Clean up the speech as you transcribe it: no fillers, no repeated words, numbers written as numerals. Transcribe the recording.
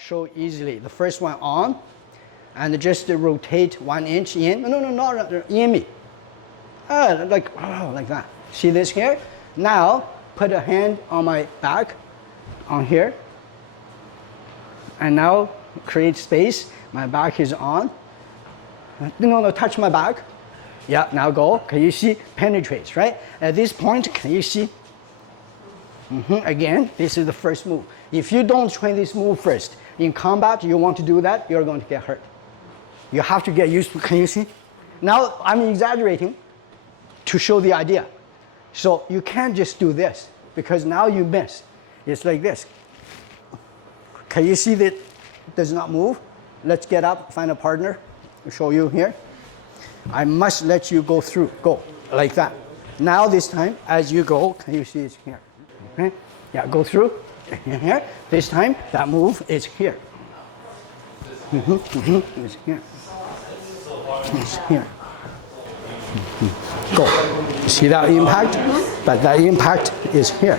show easily. The first one on, and just rotate 1 inch in. No, not in me. Like that. See this here? Now, put a hand on my back, on here. And now, create space. My back is on. No, touch my back. Yeah, now go. Can you see? Penetrates, right? At this point, can you see? Again, this is the first move. If you don't train this move first, in combat, you want to do that, you're going to get hurt. You have to get used to, can you see? Now, I'm exaggerating to show the idea. So you can't just do this, because now you miss. It's like this. Can you see that it does not move? Let's get up, find a partner. I'll show you here. I must let you go through, go, like that. Now this time, as you go, can you see it's here? Okay? Yeah, go through, here. This time, that move is here. It's here. It's here. Go. See that impact? But that impact is here.